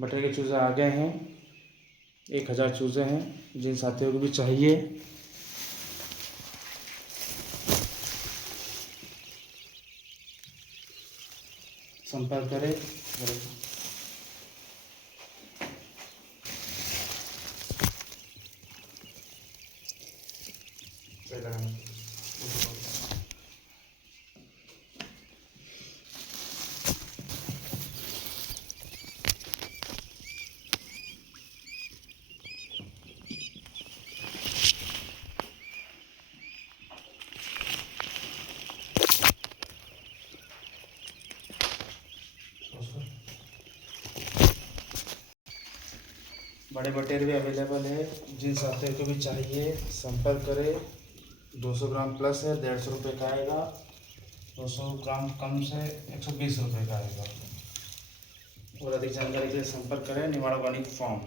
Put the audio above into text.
Butter के चूज़े आ गए हैं, 1000 चूज़े हैं। जिन साथियों को भी चाहिए संपर्क करें। बड़े बटेर भी अवेलेबल है। जिन साथियों को भी चाहिए संपर्क करें। 200 ग्राम प्लस है, 150 रुपये का आएगा। 200 ग्राम कम से 120 रुपये का आएगा। और अधिक जानकारी के लिए संपर्क करें निवाड़ा ऑर्गेनिक फार्म।